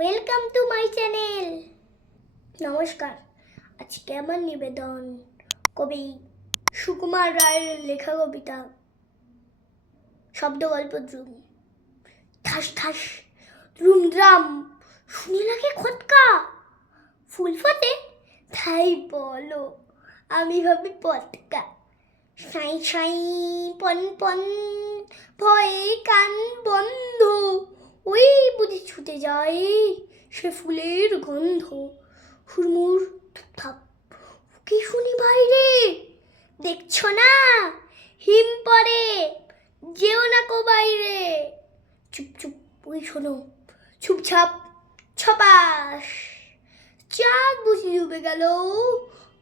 Welcome to my channel নমস্কার। আজকে আমার নিবেদন কবি সুকুমার রায়ের লেখা কবিতা শব্দ গল্প দ্রুম। ঠাস ঠাস দ্রুম দ্রাম শুনে লাগে খটকা? ফুল ফোটে? তাই বলো, আমি ভাবি পটকা। সাই সাই, পন পন, ভয়ে কান বন্ধ। ছুটে যায় সে ফুলের গন্ধ। হুড়মুড় থাপ কি শুনি বাইরে দেখছ না? হিম পড়ে। যেও না কো বাইরে। চুপ চুপ, ওই শোনো। ছুপছাপ ছপাস। চাঁদ বুঝি ডুবে গেল।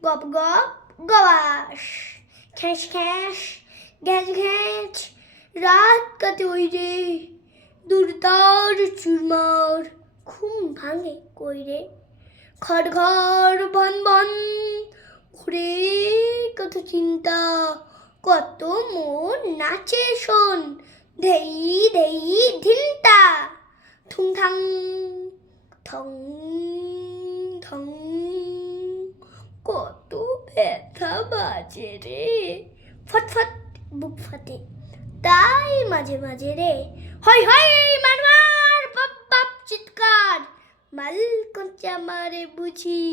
গপ গপ, গবাস। খ্যাঁচ খ্যাঁচ গ্যাঁচ গ্যাঁচ রাত কাটে ওই রে। দুর্দার চুরমার। ঘুম ভাঙে কই রে খড় ঘর বন বন ঘুরে। কত চিন্তা, কত মন নাচে শোন। ধেই ধেই ধিনতা। থুং থাং থং থং কত ব্যথা বাজে রে। ফটফট বুক ফাটে। তাই মাঝে মাঝে রে হই হই মারমার বাপ বাপ চিৎকার মাল কঞ্চা মারে বুঝি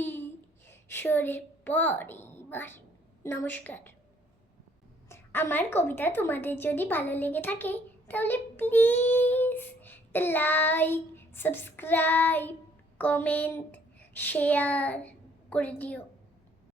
সরে পরিবার নমস্কার আমার কবিতা তোমাদের যদি ভালো লেগে থাকে তাহলে please like subscribe comment share করে দিও